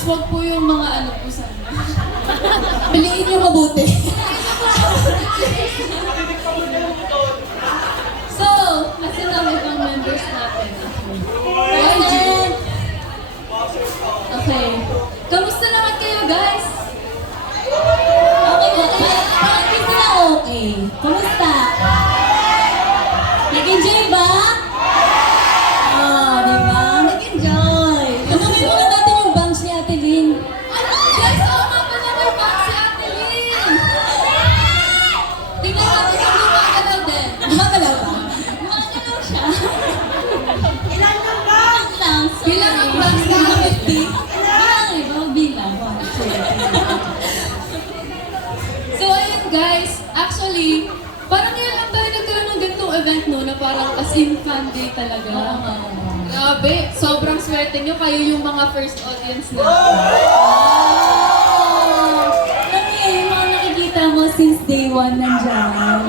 Please, wag po yung mga ano po sana. Piliin niyo mabuti. So, kasi ang ibang members natin. Present! Okay. Kamusta naman kayo, guys? Okay, okay. Bakit di sila okay? Kumusta? Nag-enjoy ba? Ah, di ba? Nag-enjoy. Tanungin muna natin yung bangs ni Ate Lynn. Ano? Guys, oo nga pala may back si Ate Lynn! Tingnan natin kung gumagalaw din. Gumagalaw ba? Gumagalaw siya. Ilan ang bangs lang? Bilang ang bangs ni Ate Lynn. Bilang eh, bawag bilang. So, ayun guys, actually, parang ngayon lang tayo nagkaroon ng ganitong event no, na parang as in fan day talaga. Grabe, sobrang swerte nyo, kayo yung mga first audience na. Kami, yung mga nakikita mo since day one nandyan.